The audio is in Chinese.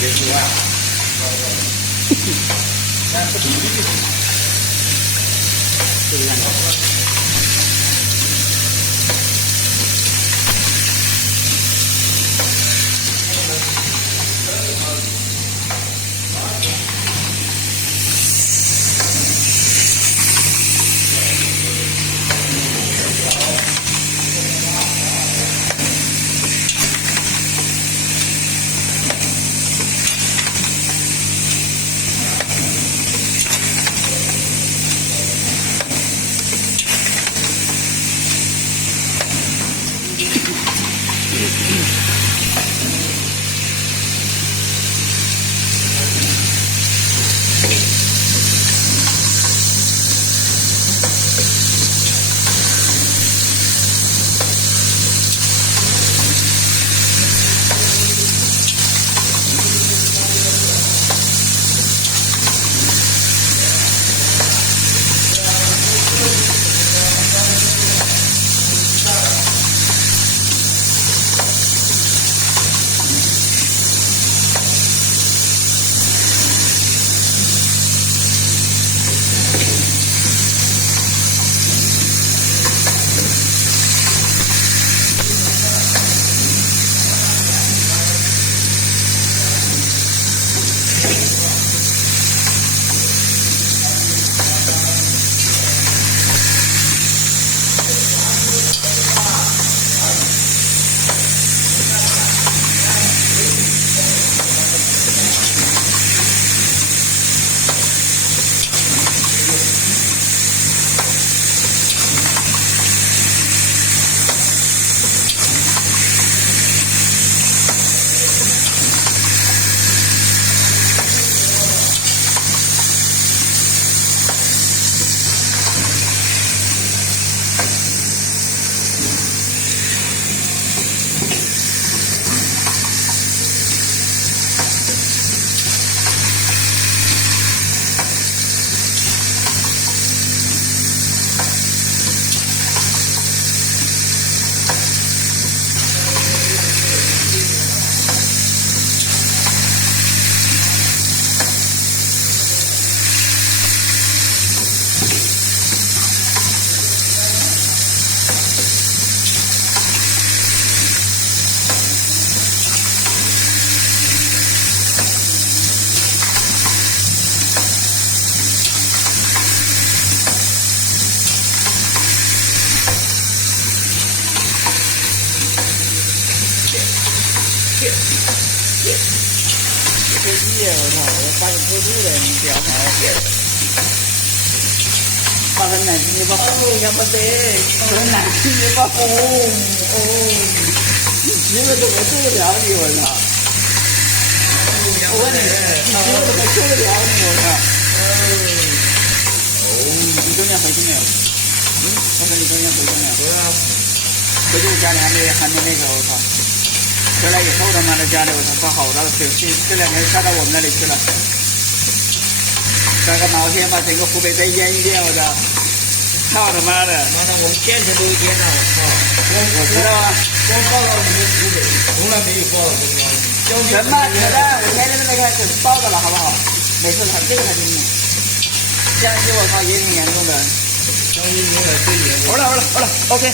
别说呀，咱不同意，这个样子。这鸡我操！我发现不住了，你不要看我。发很难听吧？哦，要不得，很难听吧？你媳妇怎么受得了你？我操！我问你，你媳妇怎么受得了你？我操！你中间回去没有？我说你中间回去没有？对啊，回去家里还没那个，我操！回来以后他妈的家里我操发好大的水，这2天下到我们那里去了，搞个毛天把整个湖北再淹一遍，我操！操他妈的！妈的，我们县城都淹了，我操！我知道啊，光报到你们湖北，从来没有报道过这个。什么扯淡！我天天都没开始报道了，好不好？没事，这个才听你。江西我靠也挺严重的。江西永远最严重。好了，OK。